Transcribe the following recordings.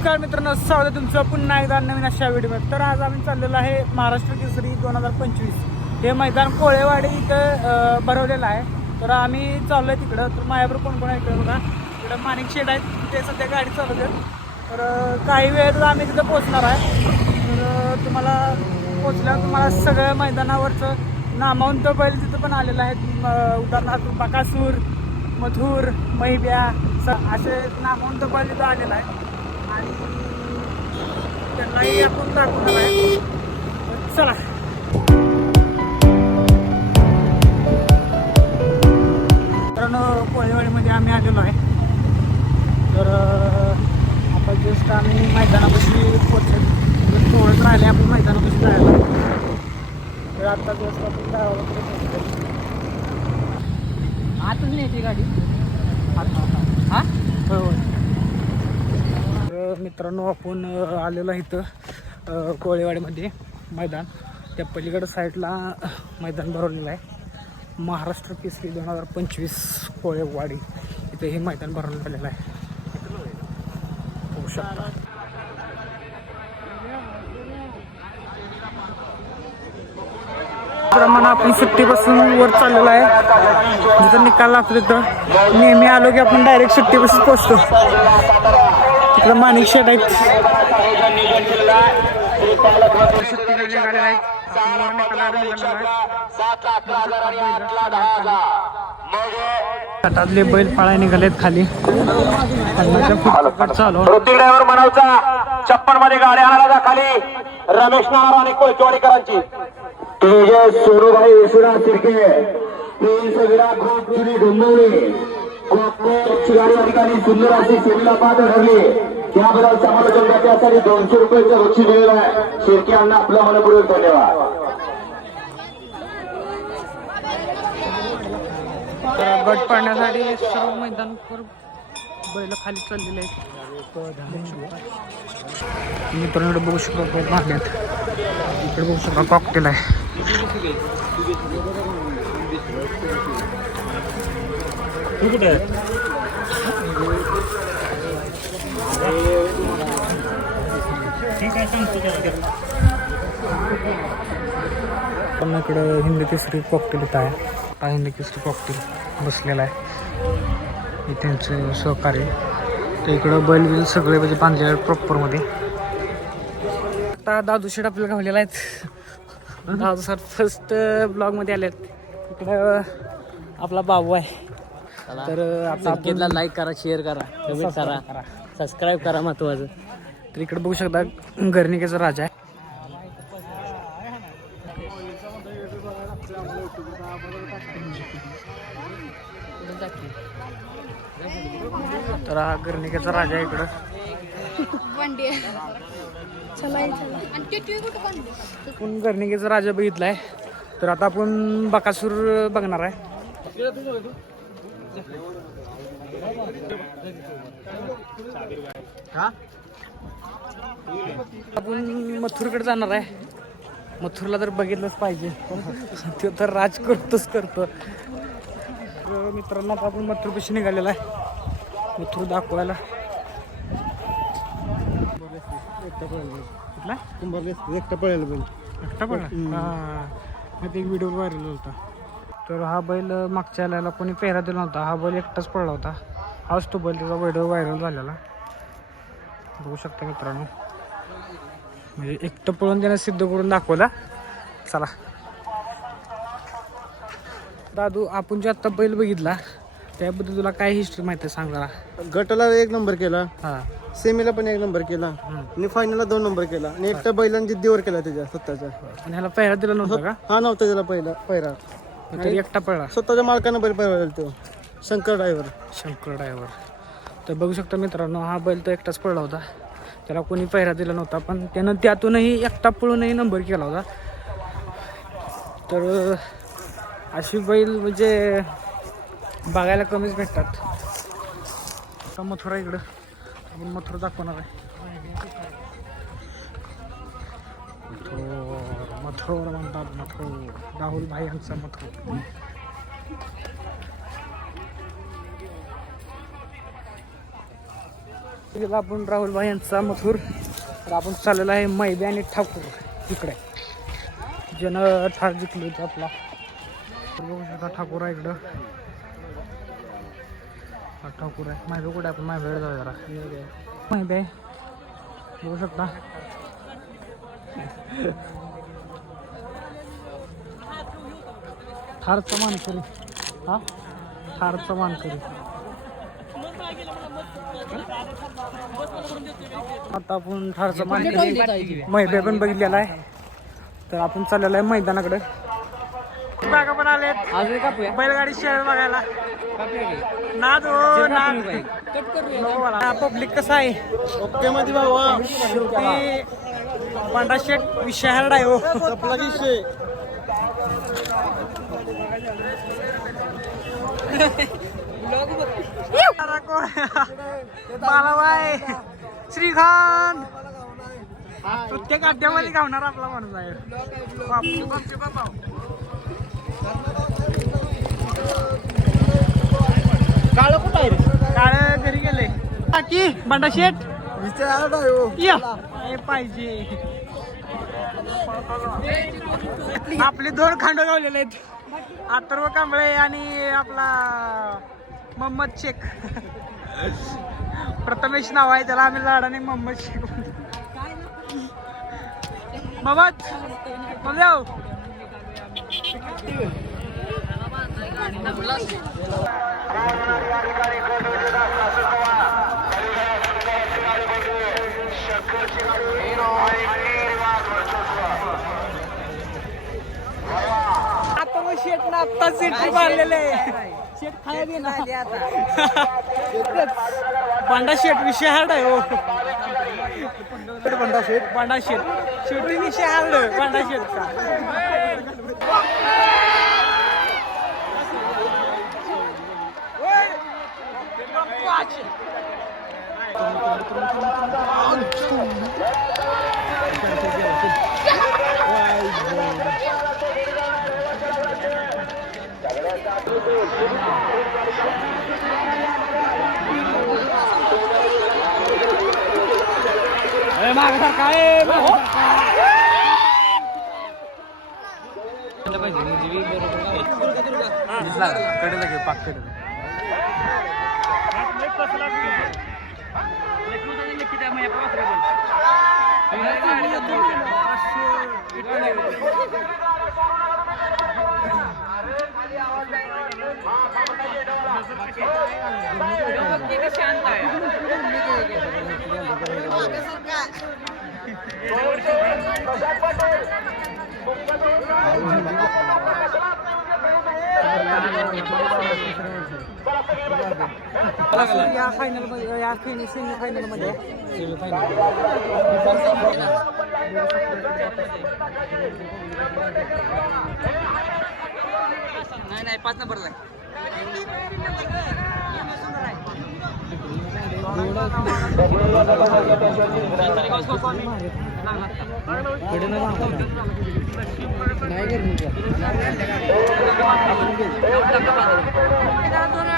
नमस्कार मित्रांनो स्वागत आहे तुमचं पुन्हा एकदा नवीन अशा व्हिडिओमध्ये तर आज आम्ही चाललेलो आहे महाराष्ट्र केसरी दोन हजार पंचवीस. हे मैदान कोळेवाडी इथं भरवलेलं आहे. तर आम्ही चाललो आहे तिकडं. तर माझ्याबरोबर कोण कोण आहे बघा. इकडं माणिक शेड आहेत. ते सध्या गाडी चालवते तर काही वेळेत आम्ही तिथं पोचणार आहे. तर तुम्हाला पोचल्यावर तुम्हाला सगळ्या मैदानावरचं नामावंत बैल तिथं पण आलेलं आहे. उदाहरणार्थ बकासूर मथुर मैब्या स- असे नामावंत बैल तिथं आलेलं आहे. आणि त्यांनाही आपण दाखवणार आहे. चला. मित्रांनो कोळेवाडीमध्ये आम्ही आलेलो आहे. तर आता जस्ट आम्ही मैदानापाशी पोचेल म्हणजे थोडंच राहिले आपण मैदानापाशी जायला. तर आता जस्ट आपण गावाकडे पोहोचलो. आतून गाडी हा होय होय तर मित्रांनो आपण आलेलो आहे इथं कोळेवाडीमध्ये मैदान. त्या पलीकडं साईडला मैदान भरवलेलं आहे. महाराष्ट्र केसरी दोन हजार पंचवीस कोळेवाडी. इथं हे मैदान भरवण्यात आलेलं आहे. होऊ शकता. प्रमाण आपण सुट्टीपासून वर चाललेलो आहे. जिथं निकाल लागतो तिथं. नेहमी आलो की आपण डायरेक्ट सुट्टीपासून पोचतो तिकडं माणिक शेट आहेत. गटातले बैल पाळाय निघालेत खाली. चालू ड्रायव्हर म्हणावचा छप्पनमध्ये गाडी आणायला खाली. रमेश नाणार आणि कोळचवाडीकरांची तेजस सोनूभाई विश्वनाथ शिर्के प्रिन्स विराट घोट चुरी डोंबिवली कोकणची गाडी या ठिकाणी सुंदर अशी सेमीला पात्र ठरली त्याबद्दल करण्यासाठी दोनशे रुपयाचं बक्षीस दिलेलं आहे. यांना आपलं मनपूर्वक धन्यवाद. तर गट पाडण्यासाठी सर्व मैदानावर बैल खाली चाललेले आहेत. मित्रांनो इकडे बघू शकतो बैल मारल्यात इकडे बघू शकता कॉकटेल आहे? पण इकडं हिंदी केसरी कॉकटेल इथं आहे. हा हिंदी केसरी कॉकटेल बसलेला आहे. हे त्यांचं सहकार्य तर इकडं बैल बिल सगळे म्हणजे आहेत प्रॉपरमध्ये आता दादू शेट आपल्याला घावलेला आहेत. दादू सर फर्स्ट ब्लॉगमध्ये आले आहेत इकडं आपला बाबू आहे. तर आता संकेतला लाईक करा शेअर करा कमेंट करा. करा. सबस्क्राईब करा महत्वाचं. तर इकडे बघू शकता गर्णिकेचा राजा आहे. तर हा गर्णिकेचा राजा आहे इकडं. आपण गर्णिकेचा राजा बघितलाय. तर आता आपण बकासूर बघणार आहे. आपण मथुरकडे जाणार आहे. मथुरला तर बघितलंच पाहिजे. तो तर राज करतोच करतो. तर मित्रांनो आपण मथुरपाशी निघालेला आहे. मथुर दाखवायला. कुठला? एकटा पळेल. बैल एकटा पण हा एक व्हिडिओ व्हायरल होता. तर हा बैल मागच्या याला कोणी पेहरा दिला नव्हता. हा बैल एकटाच पडला होता. हाच तो बैल त्याचा व्हिडिओ व्हायरल झालेला. बघू शकता मित्रांनो. म्हणजे एकटं पळून त्याने सिद्ध करून दाखवला. चला. दादू आपण जे आत्ता बैल बघितला त्याबद्दल तुला काय हिस्ट्री माहिती आहे सांग जरा. गटाला एक नंबर केला. हा. सेमीला पण एक नंबर केला. आणि फायनलला दोन नंबर केला. आणि एकटा बैलांनी जिद्दीवर केला त्याच्या स्वतःच्या. आणि ह्याला पेहरा दिला नव्हता का? हा नव्हता त्याला पहिला पहिला. मग तरी एकटा पळला. स्वतःच्या मालकानं बैल पळवला तो. शंकर ड्रायव्हर शंकर ड्रायव्हर तर बघू शकता मित्रांनो हा बैल तर एकटाच पडला होता. त्याला कोणी पहिरा दिला नव्हता पण त्यानं त्यातूनही एकटा पळूनही नंबर केला होता. तर अशी बैल म्हणजे बघायला कमीच भेटतात. आता मथुरा इकडं. आपण मथुरा दाखवणार आहे. मथुर मथुर म्हणतात मथुर. राहुल भाई यांचा मथुर. गेला आपण राहुल भाई यांचा मथुर तर आपण चाललेला आहे मैबे आणि ठाकूर इकडे. जन ठार जिंकले होते आपला. तर बघू शकता ठाकूर आहे इकडं. हा ठाकूर आहे. माहिती कुठे आपण माहिती जाऊ जरा. माहिती आहे. बघू शकता. ठारचा मानकरी. हा? ठारचा मानकरी. आता आपण ठारचा मानकरी मैबे पण बघितलेला आहे. तर आपण चाललेलो आहे मैदानाकडे. बागा पण कापूया. बैलगाडी शहर बघायला. नाद हो नाद. पब्लिक कसं आहे? ओके मध्ये भावा. शेवटी पांढरा शेट विषय हरड आहे हो बालाबाई श्रीखान प्रत्येक अड्ड्यामध्ये गावणार आपला माणूस आहे. काळ कुठं आहे काळ घरी गेले बाकी बंडा हो या. पाहिजे. आपले दोन खांड गावलेले आहेत. अथर्व कांबळे आणि आपला मोहम्मद शेख. प्रथमेश नाव आहे त्याला आम्ही लाडाने मोहम्मद शेख मोहम्मद मोहम्मद हो. आता मग शेट ना आत्ताच सेंट्री मारलेले शेट खाया दे ना पांडा शेट विषय हार्ड आहे हो. बंडा शेठ पांडा शेट. शेवटी विषय हार्ड पांडा शेटचा दिसला कडेला घे पाक कडेला किती या फायनलमध्ये या सेमी फायनलमध्ये. नाही नाही पाच नंबरला तर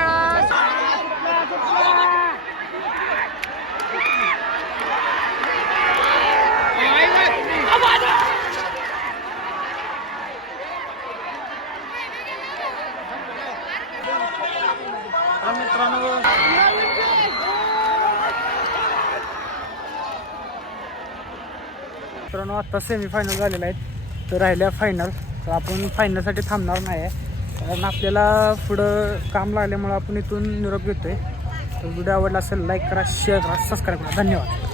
मित्रांनो आत्ता सेमीफायनल झालेला आहे तर राहिल्या फायनल तर आपण फायनलसाठी थांबणार नाही आहे कारण आपल्याला पुढं काम लागल्यामुळं आपण इथून निरोप घेतो आहे तर व्हिडिओ आवडला असेल लाईक करा शेअर करा सबस्क्राईब करा. धन्यवाद.